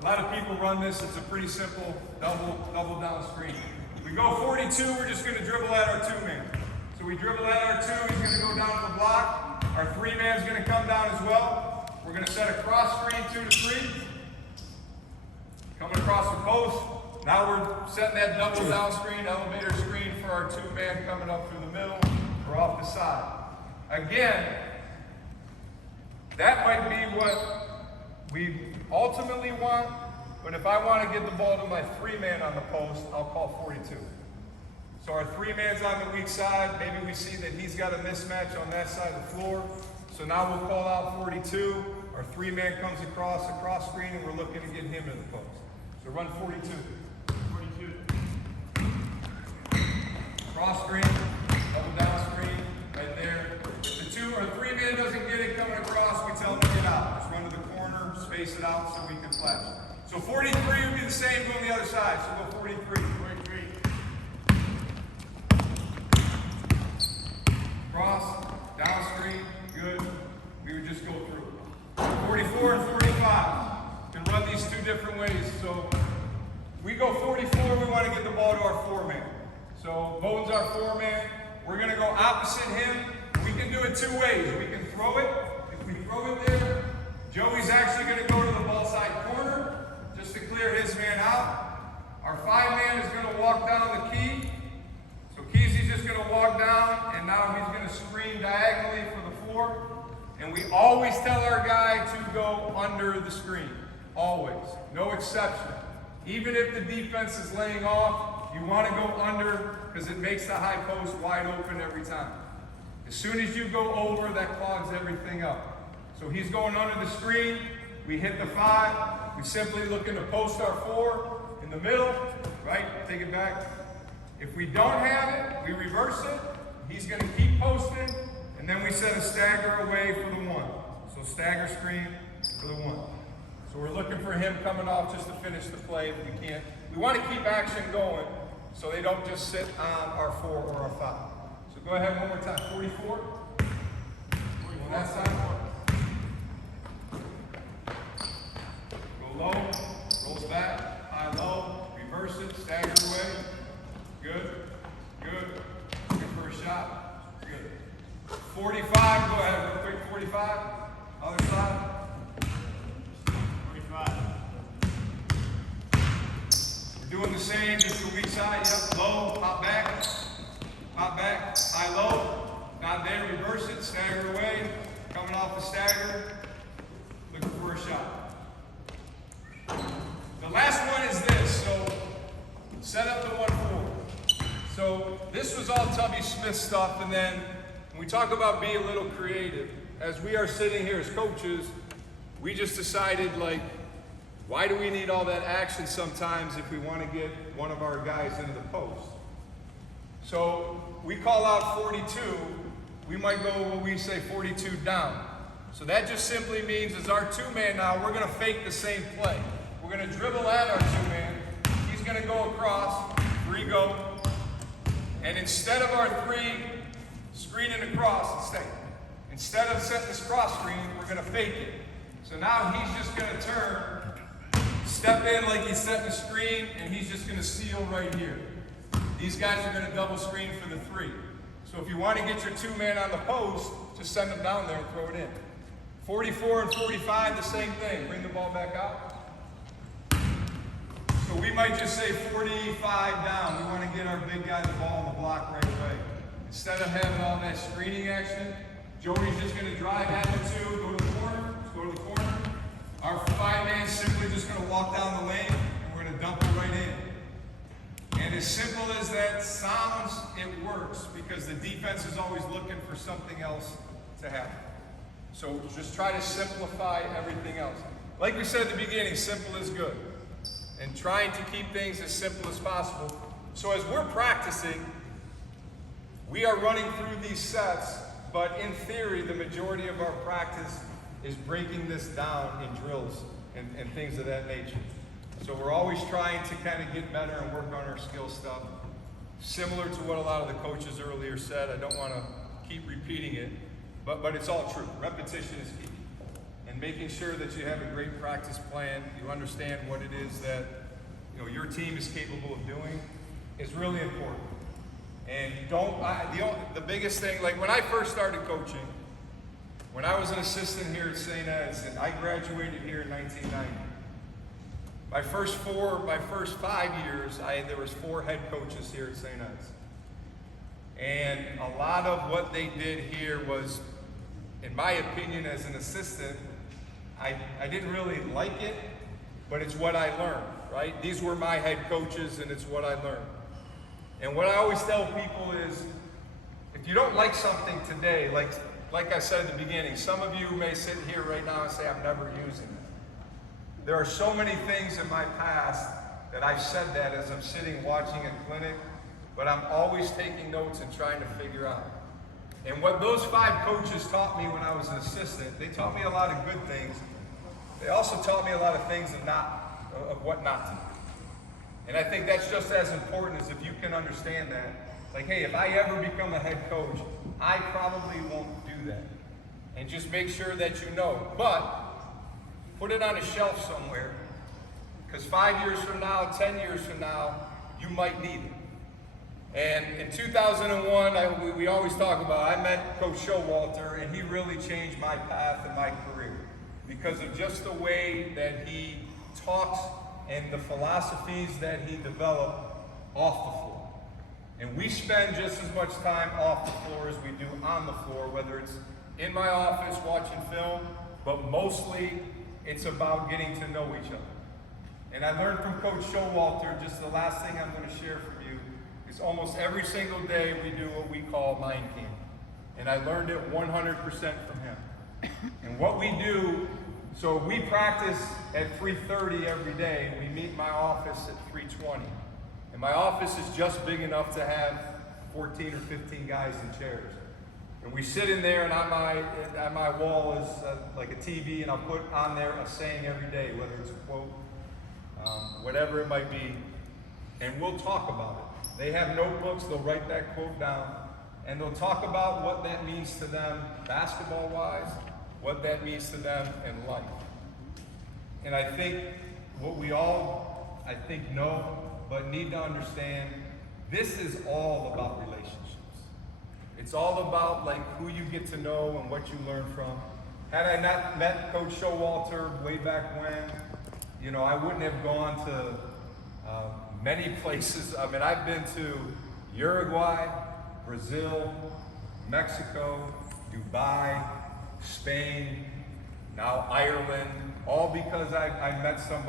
A lot of people run this. It's a pretty simple double down screen. We go 42, we're just going to dribble at our 2-man. So we dribble at our 2, he's going to go down to the block. Our 3-man's going to come down as well. We're going to set a cross screen 2 to 3. Coming across the post. Now we're setting that double down screen, elevator screen for our 2-man coming up through the middle or off the side. Again, that might be what we ultimately want, but if I want to get the ball to my 3-man on the post, I'll call 42. So our 3-man's on the weak side. Maybe we see that he's got a mismatch on that side of the floor. So now we'll call out 42. Our 3-man comes across the cross screen, and we're looking to get him to the post. So run 42. 42. Cross screen, double down screen, right there. If the 2 or 3-man doesn't get it coming across, we tell him to get out. Just run to the corner, space it out so we can flash. So 43 would be the same, go on the other side. So go 43. Cross, down screen, good. We would just go through. 44 and 45. You can run these 2 different ways. So we go 44, we want to get the ball to our 4-man. So Bone's our 4-man. We're going to go opposite him. We can do it 2 ways. We can throw it. If we throw it there, Joey's actually going to go to the ball side corner just to clear his man out. Our 5-man is going to walk down the key. So Keezy's just going to walk down, and now he's going to screen diagonally for the floor. And we always tell our guy to go under the screen. Always. No exception. Even if the defense is laying off, you want to go under because it makes the high post wide open every time. As soon as you go over, that clogs everything up. So he's going under the screen. We hit the 5. We simply looking to post our 4 in the middle. Right? Take it back. If we don't have it, we reverse it. He's going to keep posting. And then we set a stagger away for the 1. So stagger screen for the 1. So we're looking for him coming off just to finish the play if we can't. We want to keep action going so they don't just sit on our 4 or our 5. So go ahead one more time. 44. On that side. Go low. Rolls back. High low. Reverse it. Stagger away. Good. Good. Looking for a shot. Good. 45. Go ahead real quick. 45. Other side. 45. We're doing the same, just the weak side. Yep. Low. Pop back. Pop back. High low. Not there. Reverse it. Stagger away. Coming off the stagger. Looking for a shot. The last one is this. So set up the 1-4. So this was all Tubby Smith stuff, and then when we talk about being a little creative, as we are sitting here as coaches, we just decided, like, why do we need all that action sometimes if we want to get one of our guys into the post? So we call out 42, we might go what we say 42 down. So that just simply means as our 2-man now, we're going to fake the same play. We're going to dribble at our 2-man. He's going to go across, 3 go. And instead of our 3 screening across, instead of setting this cross screen, we're going to fake it. So now he's just going to turn, step in like he's setting a screen, and he's just going to seal right here. These guys are going to double screen for the 3. So if you want to get your 2-man on the post, just send them down there and throw it in. 44 and 45, the same thing. Bring the ball back out. So we might just say 45 down. We want to get our big guy the ball on the block right away. Instead of having all that screening action, Joey's just going to drive at the 2, go to the corner. Let's go to the corner. Our 5-man's simply just going to walk down the lane, and we're going to dump it right in. And as simple as that sounds, it works because the defense is always looking for something else to happen. So just try to simplify everything else. Like we said at the beginning, simple is good. And trying to keep things as simple as possible. So as we're practicing, we are running through these sets, but in theory, the majority of our practice is breaking this down in drills and things of that nature. So we're always trying to kind of get better and work on our skill stuff. Similar to what a lot of the coaches earlier said, I don't want to keep repeating it, but it's all true. Repetition is key. and making sure that you have a great practice plan, you understand what it is that your team is capable of doing, is really important. And the biggest thing, like when I first started coaching, when I was an assistant here at St. Ed's, and I graduated here in 1990, my first 5 years, there was 4 head coaches here at St. Ed's. And a lot of what they did here was, in my opinion as an assistant, I didn't really like it, but it's what I learned, right? These were my head coaches and it's what I learned. And what I always tell people is, if you don't like something today, like I said at the beginning, some of you may sit here right now and say, I'm never using it. There are so many things in my past that I've said that as I'm sitting watching a clinic, but I'm always taking notes and trying to figure out. And what those 5 coaches taught me when I was an assistant, they taught me a lot of good things. They also taught me a lot of things of what not to do. And I think that's just as important as if you can understand that. Like, hey, if I ever become a head coach, I probably won't do that. And just make sure that you know. But put it on a shelf somewhere, because 5 years from now, 10 years from now, you might need it. And in 2001, we always talk about, I met Coach Showalter, and he really changed my path and my career because of just the way that he talks and the philosophies that he developed off the floor. And we spend just as much time off the floor as we do on the floor, whether it's in my office watching film, but mostly it's about getting to know each other. And I learned from Coach Showalter, just the last thing I'm going to share from you, is almost every single day we do what we call mind camp. And I learned it 100% from him. And what we do, so we practice at 3:30 every day. We meet in my office at 3:20. And my office is just big enough to have 14 or 15 guys in chairs. And we sit in there, and on my wall is like a TV, and I'll put on there a saying every day, whether it's a quote, whatever it might be, and we'll talk about it. They have notebooks, they'll write that quote down, and they'll talk about what that means to them basketball-wise, what that means to them in life. And I think what we all, know, but need to understand, this is all about relationships. It's all about who you get to know and what you learn from. Had I not met Coach Showalter way back when, I wouldn't have gone to many places. I mean, I've been to Uruguay, Brazil, Mexico, Dubai, Spain, now Ireland, all because I met somebody